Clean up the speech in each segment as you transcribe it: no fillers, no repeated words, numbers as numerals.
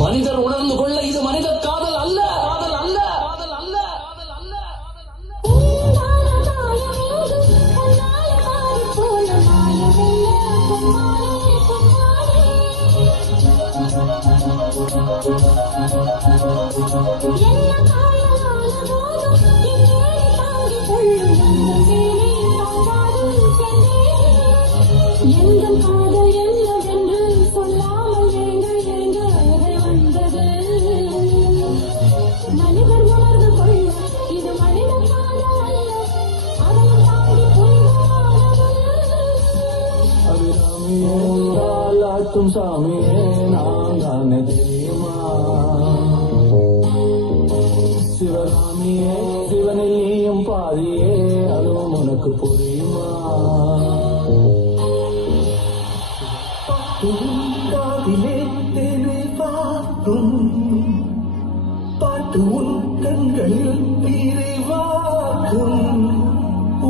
மனிதர் உணர்ந்து கொள்ள இது மனித காதல் அல்ல, காதல் அல்ல, காதல் அல்ல, காதல் அல்ல. எங்கள் காதல் என்னவென்று சொல்லாமல் வந்தது. மனிதர் உணர்ந்து கொள்ள இது மனித காதல் அல்ல, அதையும் தாண்டி புனிதமானது. சாமியே நான் தானே தெரியுமா? சிவகாமியே சிவனில் நீயும் பாதியே, அதுவும் உனக்கு புரியுமா? காதிலே தேனை பார்க்கும் பாட்டு உன் கண்களில் பிரிவாக்கும்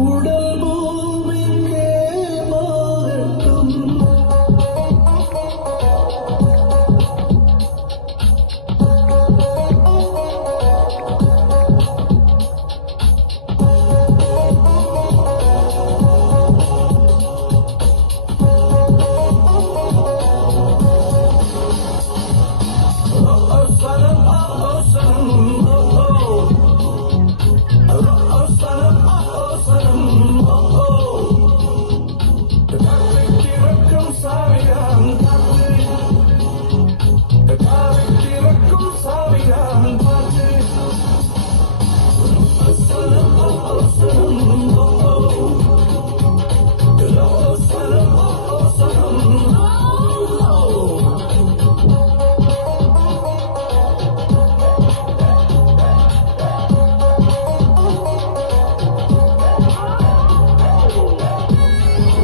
உடல் பூமிக்கே மாறட்டும்.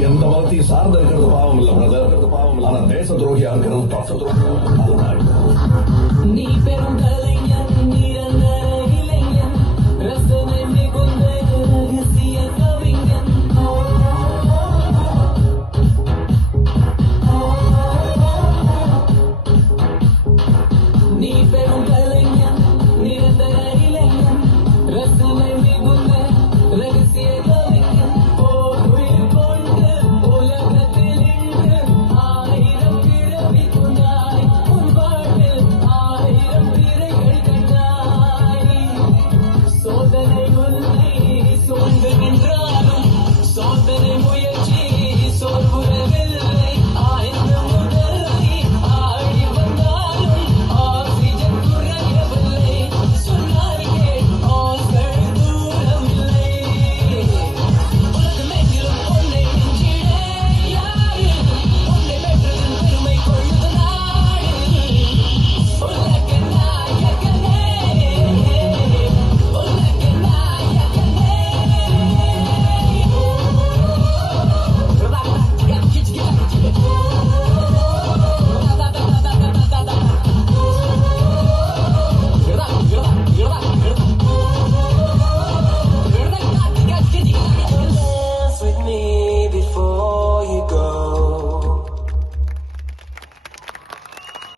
எந்த மதத்தையும் சார்ந்த இருக்கிறது பாவம் இல்ல பிரதர், ஆனா தேச துரோகியா இருக்கிறது. நீ பெரும் கலை